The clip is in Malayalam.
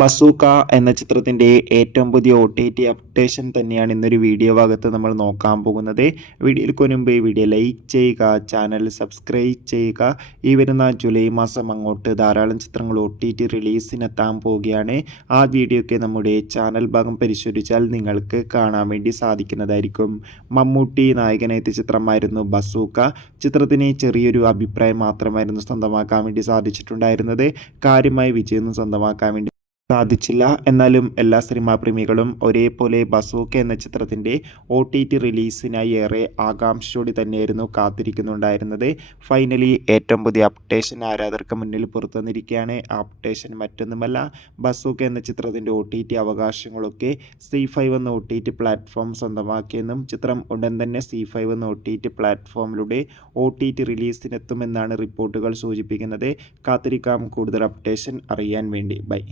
ബസൂക്ക എന്ന ചിത്രത്തിൻ്റെ ഏറ്റവും പുതിയ OTT അപ്ഡേഷൻ തന്നെയാണ് ഇന്നൊരു വീഡിയോ ഭാഗത്ത് നമ്മൾ നോക്കാൻ പോകുന്നത്. വീഡിയോയിൽ മുൻപ് വീഡിയോ ലൈക്ക് ചെയ്യുക, ചാനൽ സബ്സ്ക്രൈബ് ചെയ്യുക. ഈ വരുന്ന ജൂലൈ മാസം അങ്ങോട്ട് ധാരാളം ചിത്രങ്ങൾ OTT റിലീസിനെത്താൻ പോവുകയാണ്. ആ വീഡിയോയ്ക്ക് നമ്മുടെ ചാനൽ ഭാഗം പരിശോധിച്ചാൽ നിങ്ങൾക്ക് കാണാൻ വേണ്ടി സാധിക്കുന്നതായിരിക്കും. മമ്മൂട്ടി നായകനെത്തിയ ചിത്രമായിരുന്നു ബസൂക്ക. ചിത്രത്തിന് ചെറിയൊരു അഭിപ്രായം മാത്രമായിരുന്നു സ്വന്തമാക്കാൻ വേണ്ടി സാധിച്ചിട്ടുണ്ടായിരുന്നത്. കാര്യമായ വിജയമൊന്നും സ്വന്തമാക്കാൻ വേണ്ടി സാധിച്ചില്ല. എന്നാലും എല്ലാ സിനിമാ പ്രേമികളും ഒരേപോലെ ബസൂക്ക എന്ന ചിത്രത്തിൻ്റെ OTT റിലീസിനായി ഏറെ ആകാംക്ഷയോടെ തന്നെയായിരുന്നു കാത്തിരിക്കുന്നുണ്ടായിരുന്നത്. ഫൈനലി ഏറ്റവും പുതിയ അപ്ഡേഷൻ ആരാധകർക്ക് മുന്നിൽ പുറത്തു വന്നിരിക്കുകയാണ്. ആ അപ്ഡേഷൻ മറ്റൊന്നുമല്ല, ബസൂക്ക എന്ന ചിത്രത്തിൻ്റെ OTT അവകാശങ്ങളൊക്കെ ZEE5 എന്ന OTT പ്ലാറ്റ്ഫോം സ്വന്തമാക്കിയെന്നും ചിത്രം ഉടൻ തന്നെ ZEE5 എന്ന OTT പ്ലാറ്റ്ഫോമിലൂടെ OTT റിലീസിനെത്തുമെന്നാണ് റിപ്പോർട്ടുകൾ സൂചിപ്പിക്കുന്നത്. കാത്തിരിക്കാം കൂടുതൽ അപ്ഡേഷൻ അറിയാൻ വേണ്ടി. ബൈ.